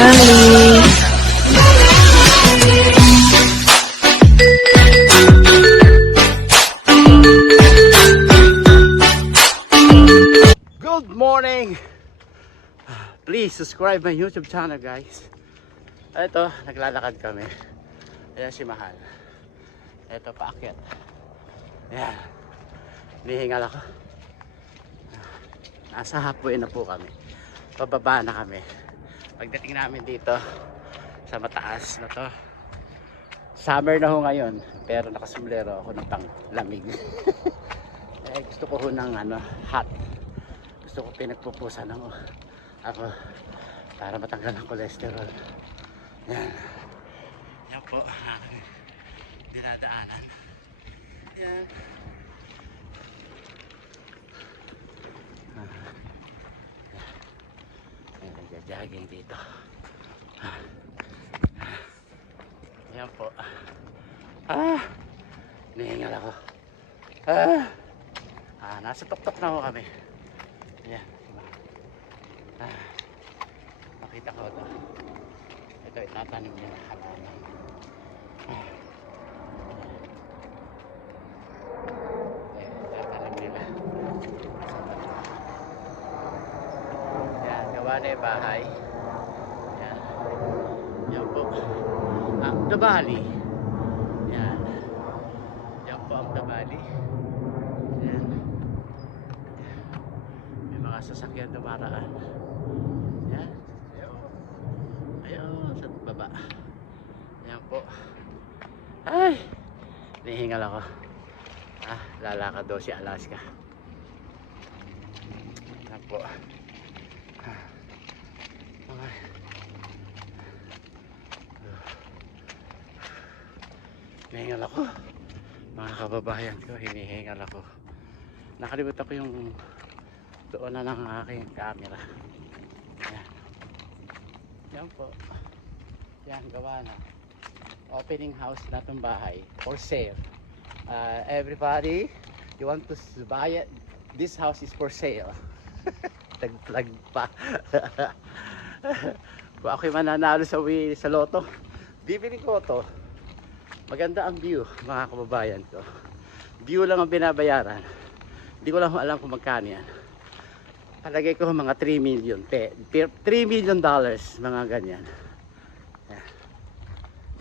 Family. Good morning! Please subscribe my YouTube channel, guys. Ito, naglalakad kami. Ayan si Mahal. Ito, paakyat. Ayan. Nihingal ako. Nasa halfway na po kami. Pababa na kami. Pagdating namin dito sa mataas na to, summer na ho ngayon, pero nakasumlero ako ng panglamig. Eh, gusto ko ho ng hot. Gusto ko pinagpupusan ako para matanggal ang cholesterol. Yan. Yan po ang dinadaanan. Yan. Yan, nagja-jogging dito. Yan po. Nihingal ako. Nasa tuktok na ako kami. Yan. Makita ko ito. Ito, itatanim niya na halaman. Itatanim nila. Yan, gawa na yung bahay. Yan. Yan po. Ang Dabali. Yan. Yan po ang Dabali. Yan. May mga sasakyan dumaraan. Yan. Ayun, sa baba. Yan po. Ay, nihingal ako. Lalakad daw si Alaska. Yan po. Okay. Nihingal ako. Mga kababayan ko, hinihingal ako. Nakalimutan ko yung doon na ng aking camera. Yan. Yan po. Yan, gawa na. Opening house na itong bahay. For sale. Everybody, you want to buy it? This house is for sale. Tag-plug pa. Kung ako'y mananalo sa loto, bibili ko to. Maganda ang view, mga kababayan ko. View lang ang binabayaran. Hindi ko lang alam kung magkano yan. Palagay ko mga 3 million. $3 million, mga ganyan. Ayan.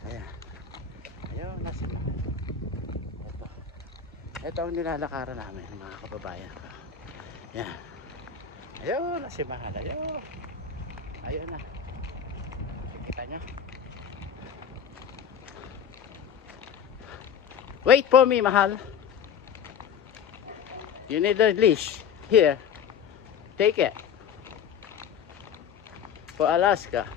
Ayan. Ayun, nasa ito ang nilalakaran namin, mga kababayan ko. Ayan. Ayun, nasa Mahal. Ayun. Ayun na. Kita nyo? Wait for me, Mahal. You need a leash. Here. Take it. For Alaska.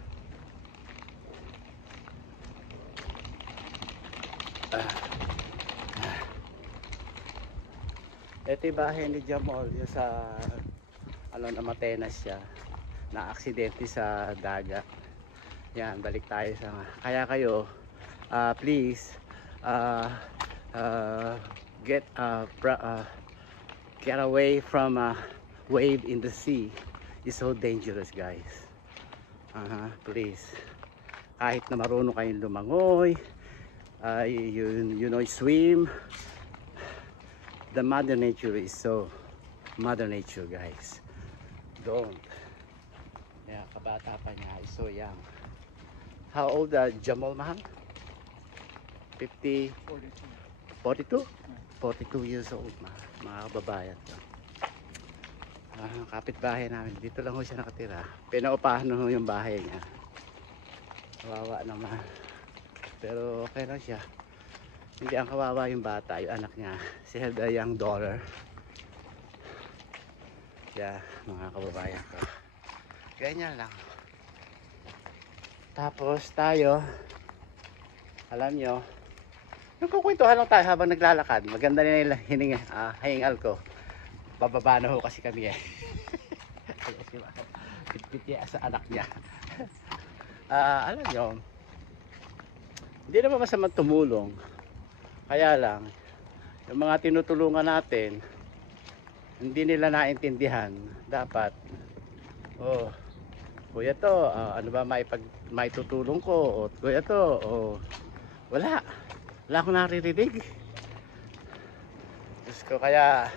Ito yung bahay ni Jamal. Yung sa namatay na siya. Na-aksidente sa dagat. Yan, balik tayo sa kaya kayo please get away from wave in the sea. Is so dangerous, guys. Please, kahit na marunong kayong lumangoy, you know, swim, the mother nature is so mother nature, guys. Don't. Yeah, kabata pa niya, is so young. How old Jamal, Mahal? 42 years old, mga kababayan. Kapitbahay namin, dito lang ho siya nakatira. Pinaupahan ho yung bahay niya. Kawawa naman, pero okay lang siya. Hindi ang kawawa yung bata, yung anak niya. She had a young daughter. Yeah, mga kababayan ko, ganyan lang. Tapos tayo, alam nyo, nagkukwentuhan lang tayo habang naglalakad. Maganda nila hiningal ko. Bababa na ho kasi kami eh. Pitpit sa anak niya. Alam nyo, hindi naman masamang tumulong. Kaya lang, yung mga tinutulungan natin, hindi nila naintindihan. Dapat kuya to, ano ba maitutulong ko? O kuya to, wala. Wala akong naririnig. Diyos ko, kaya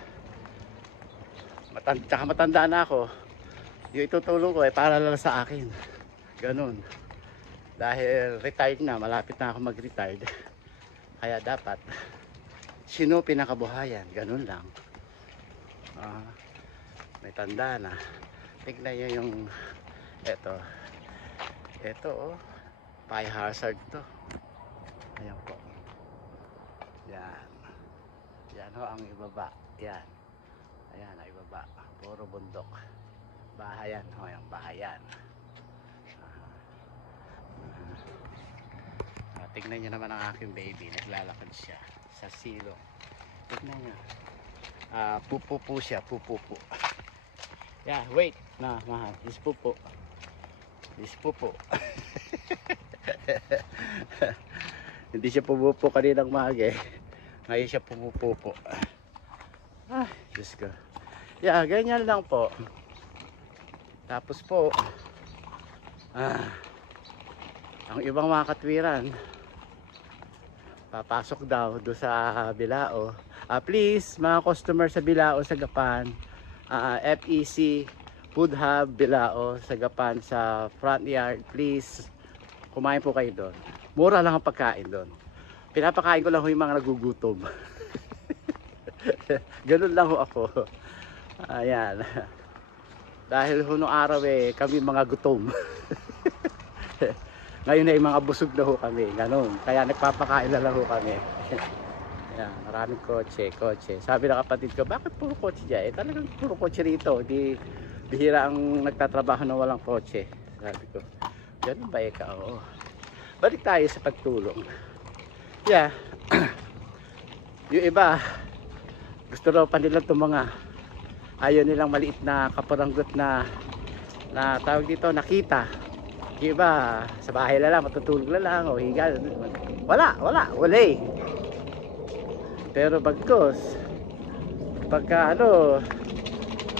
matanda na ako. Yung itutulong ko para lang sa akin. Ganun. Dahil retired na, malapit na ako mag-retired. Kaya dapat sinupin ang kabuhayan. Ganun lang. May tanda na. Tignan nyo yung ito fire hazard to. Ayan po. Yan ho ang ibaba. Yan. Ayan ang ibaba. Puro bundok. Bahayan ho, yung bahayan. Tignan nyo naman ang aking baby. Naglalakad siya sa silong. Tignan nyo. Pupupo siya. Pupupo. Yeah, wait. Na, mahal. This pupo. This pupo. Hindi siya pumupo kaninang maaga eh. Ngayon siya pumupupo. Diyos ko. Yeah, ganyan lang po. Tapos po, ang ibang mga katwiran, papasok daw do sa Bilao. Please, mga customer sa Bilao, sa Gapan, FEC Food Hub Bilao, sa Gapan, sa front yard, please, kumain po kayo doon. Mura lang ang pagkain doon. Pinapakain ko lang ho yung mga nagugutom. Ganun lang ho ako. Ayan. Dahil ho nung araw kami mga gutom. Ngayon ay mga busog na ho kami. Ganun. Kaya nagpapakain na lang ho kami. Ayan, maraming kotse. Sabi ng kapatid ko, bakit puro kotse dyan? Talagang puro kotse rito. Di bihira ang nagtatrabaho na walang kotse. Sabi ko, ganun ba eka? Oo. Balik tayo sa pagtulong. Yeah. Yung iba, gusto raw pa nila itong mga ayaw nilang maliit na kaparanggot na tawag dito, nakita. Yung iba, sa bahay na lang, matutulog na lang, o higa. Wala eh. Pero bagkos, pagka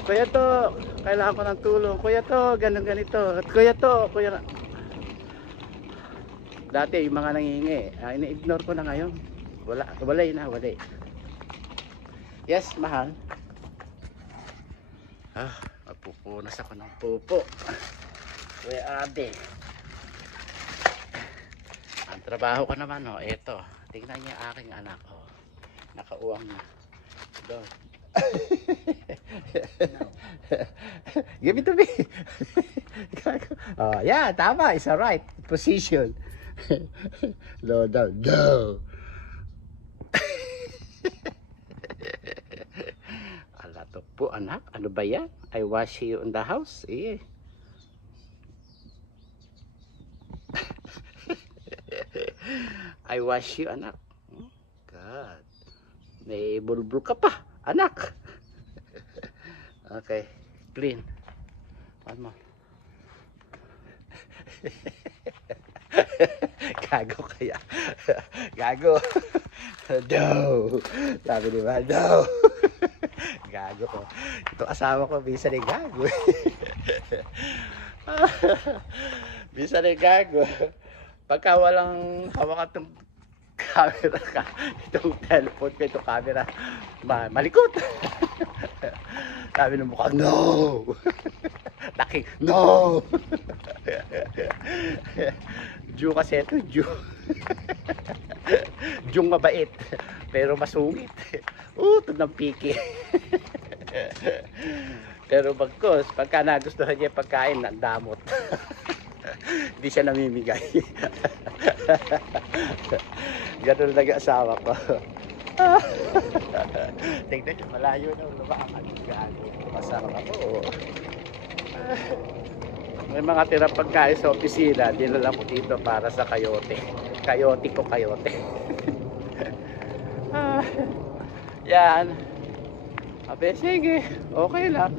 kuya to, kailangan ko ng tulong. Kuya to, ganito. At kuya to, dati yung mga nangihingi, ini-ignore ko na ngayon. Walay na. Yes, mahal. Mapupunas ako ng pupo. Kuya Ate. Ang trabaho ko naman, eto. Tingnan niyo aking anak, nakauwang na. Doon. Give it to me. Yeah, tama. It's a right position. No. Ala to po, anak. Ano ba yan? I wash you in the house. Eh. I wash you, anak. God. May bulbul ka pa, anak. Okay, clean. One more. Gago kaya. Gago. No. Sabi di ba? No. Gago ko. Ito asawa ko, bisa ni gago. Bisa ni gago. Pagka walang hawakan itong camera ka, itong telephone ko, itong camera, malikot. Sabi ng mukha, no. Laki, no. Diyo kasi ito, Diyo. Diyong mabait, pero masungit. Ito ng piki. Pero bagkos, pagka nagustuhan niya pagkain, nandamot. Hindi siya namimigay. Ganun lang ang asawa ko. Tingnan nyo, malayo na lumakan. Masarap ako. May mga tirang pagkain sa opisina, dinala ko dito para sa kayote. Kayote. Yan. Sige, okay lang.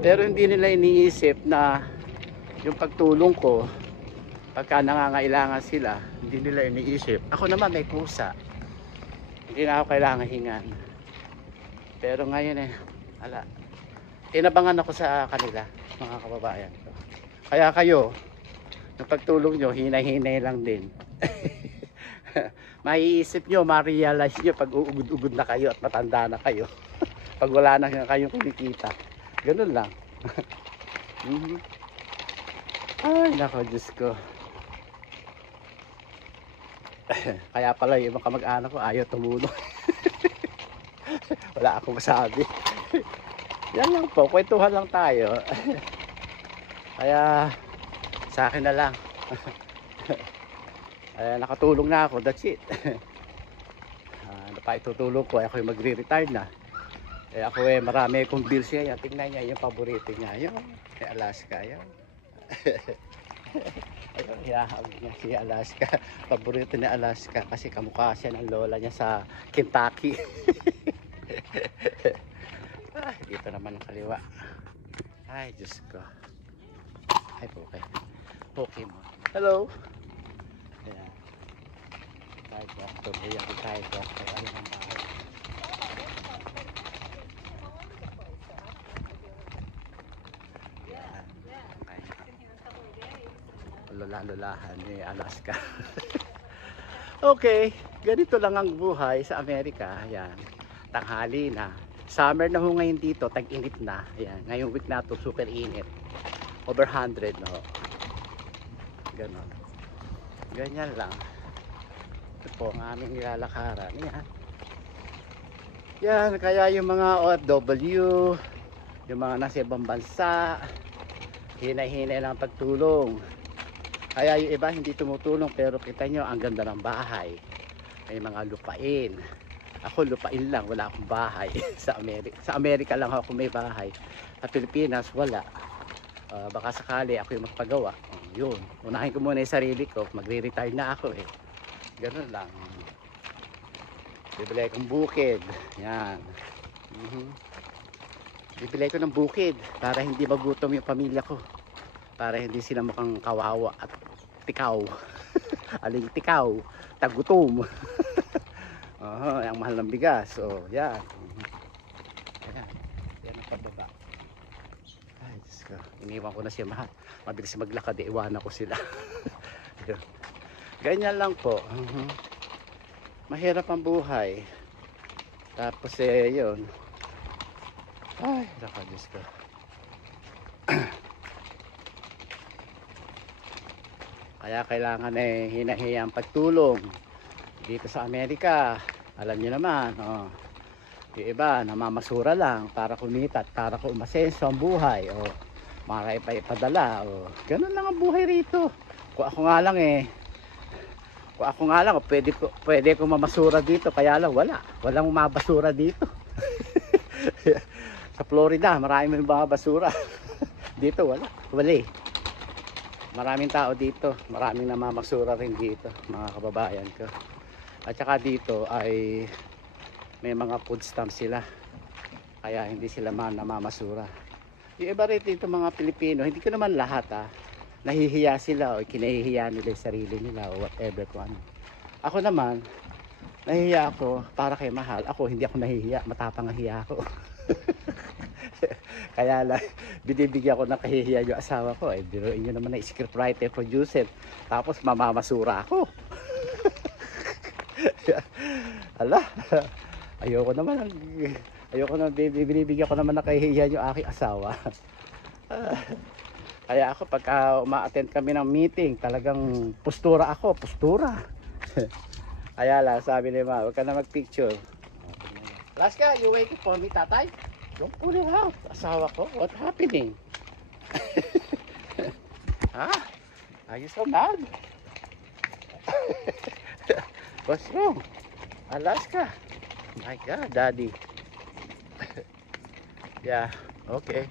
Pero hindi nila iniisip na yung pagtulong ko, pagka nangangailangan sila, hindi nila iniisip. Ako naman may kusa. Hindi na ako kailangan hingan. Pero ngayon tinabangan ako sa kanila, mga kababayan ko. Kaya kayo, yung pagtulong nyo, hinay-hinay lang din. Maiisip nyo, ma-realize nyo pag uugod-ugod na kayo at matanda na kayo. Pag wala na kayong kinikita. Ganun lang. Ay, nako, Diyos ko. Kaya pala yung mga kamag-anak ko ayaw tumulong. Wala akong masabi. Yan lang po, kwentuhan lang tayo. Kaya sa akin na lang. Nakatulong na ako, that's it. Ano pa itutulong ko, ako yung magre-retire na. Ako marami akong bills niya. Tingnan niya yung paborito niya, yung Alaska, yun. Ayun, hiyahawig niya si Alaska. Paborito ni Alaska kasi kamukha siya ng lola niya sa Kentucky. Dito naman ang kaliwa. Ay, Diyos ko. Ay, Pokemon. Hello. Ayan. Kahit ba, tuloy ako kahit ba. Ano ng bahay. Lula-lulahan ni Alaska. Okay, ganito lang ang buhay sa Amerika. Ayan, tanghali na. Summer na ho ngayon dito, tag-init na. Ayan, ngayong week na to, super init. Over 100 na ho. Ganon. Ganyan lang. Ito po ang aming nilalakaran. Ayan. Yan, kaya yung mga OFW, yung mga nasa ibang bansa, hinay-hinay lang pagtulong. Kaya yung iba hindi tumutulong, pero kita nyo ang ganda ng bahay. May mga lupain. Ako lupain lang, wala akong bahay. Sa Amerika lang ako may bahay. Sa Pilipinas wala. Baka sakali ako yung magpagawa. Yun, unahin ko muna yung sarili ko. Magre-retire na ako eh. Ganun lang. Bibili akong bukid. Yan. Bibili ko ng bukid para hindi magutom yung pamilya ko. Para hindi sila mukhang kawawa at tikaw. Aling tikaw, tagutom. Ang mahal ng bigas. So, yan. Yan. Yan ang pababa. Ay, Diyos ko. Iniwan ko na siya mahal. Mabilis maglakad, iwanan ko sila. Ganyan lang po. Mahirap ang buhay. Tapos yun. Ay, naka, Diyos ko. Kaya kailangan hinahiyang pagtulong dito sa Amerika. Alam niyo naman, yung iba namamasura lang para kumita at para umasenso ang buhay, makakaipadala, ganun lang ang buhay rito. Kung ako nga lang pwede ko mamasura dito, kaya lang walang mabasura dito. Sa Florida maraming mga basura. Dito wala maraming tao dito, maraming namamasura rin dito, mga kababayan ko. At saka dito ay may mga food stamps sila, kaya hindi sila namamasura. Yung iba rin dito mga Pilipino, hindi ko naman lahat nahihiya sila o kinahihiya nila yung sarili nila o whatever kung ano. Ako naman, nahihiya ako para kay mahal. Ako hindi ako nahihiya, matapang nahihiya ako. Kaya lang, binibigyan ko ng kahihiya yung asawa ko. Biruin nyo naman na scriptwriter, producer. Tapos mamamasura ako. Ala, ayoko naman binibigyan ko naman ng kahihiya yung aking asawa. Kaya ako pagka uma-attend kami ng meeting, talagang postura. Kaya lang, sabi ni Ma, huwag ka na mag-picture. Alaska, you waiting for me, tatay? Don't pull it out. Asawa ko, what's happening? Huh? Are you so mad? What's wrong? Alaska. My God, Daddy. Yeah, okay.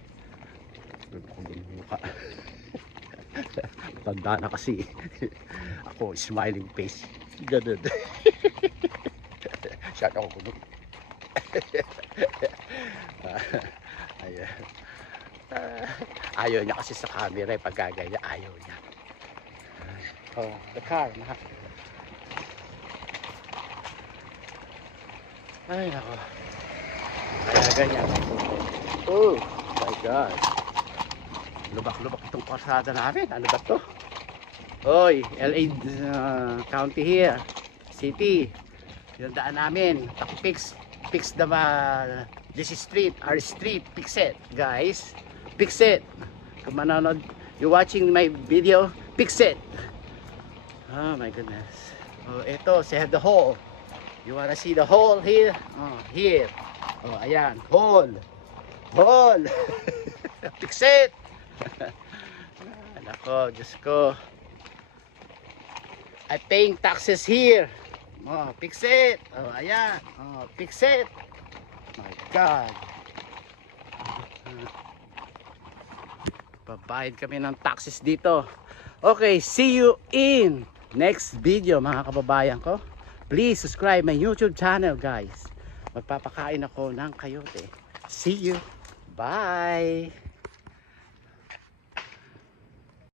Tanda na kasi. Ako, smiling face. Ganun. Shut ako kuno. Ayan. Ayaw niya kasi sa camera pagkagaya, ayaw niya. Oh, the car. Ay nako. Kaya ganyan. Oh my God. Lubak-lubak itong karsada namin. Ano ba to? Oy, LA County here. City. Yung daan namin. Fix the this street, our street. Fix it, guys. Fix it. Kung manonood, you watching my video, fix it. Oh my goodness. Oh, ito, say the hole. You wanna see the hole here? Oh, here. Oh, ayan, hole. Hole. Fix it. Nako, Diyos ko. I'm paying taxes here. Oh, fix it. Oh, ayan. Oh, fix it. My God. Babayad kami ng taxes dito. Okay, see you in next video mga kababayan ko. Please subscribe my YouTube channel, guys. Magpapakain ako ng kayote. See you. Bye.